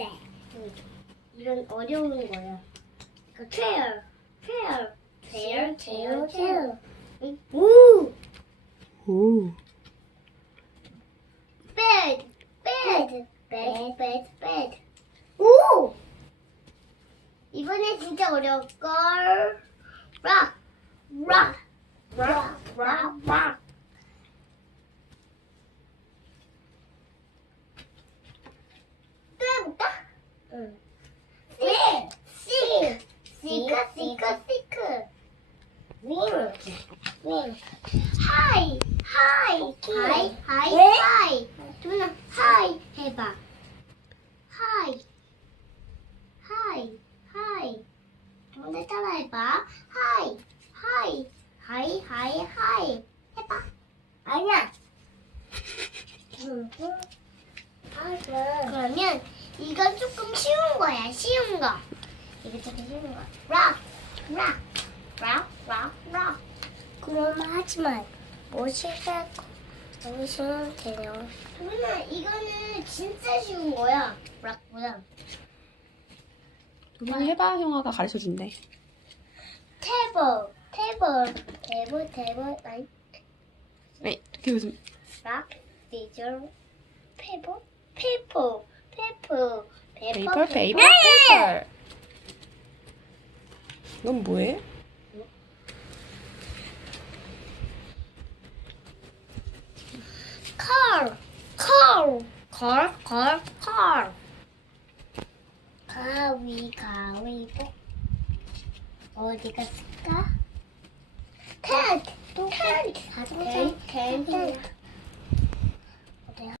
네. 음, 이런 어려운 거야. 그러니까 care, care, care, care, care. 오, 오. bed, bed, bed, bed, bed. 오! 이번에 진짜 어려울 걸. rock, rock. 하이 하이 하이 하이 하이 도윤아 하이 해봐 하이 하이 하이 도윤아 따라해봐 하이 하이 하이 하이 하이 해봐 아니야 그러면 이건 조금 쉬운 거야 쉬운 거 이거 조금 쉬운 거락락락 락. 하지만 모시색 모시면 되요. 도민아 이거는 진짜 쉬운 거야. 뭐야? 도민 해봐 형아가 가르쳐 준대. 테이블 테이블 테이블 테이블 아니. 네 이렇게 무슨? 락 비주얼 페이퍼 페이퍼 페이퍼 페이퍼 페이퍼 페이퍼. 네! 네! 이건 뭐해? 걸, 걸, 걸. 가위, 가위보. 어디 갔을까? 텐트, 텐트, 텐트, 텐트,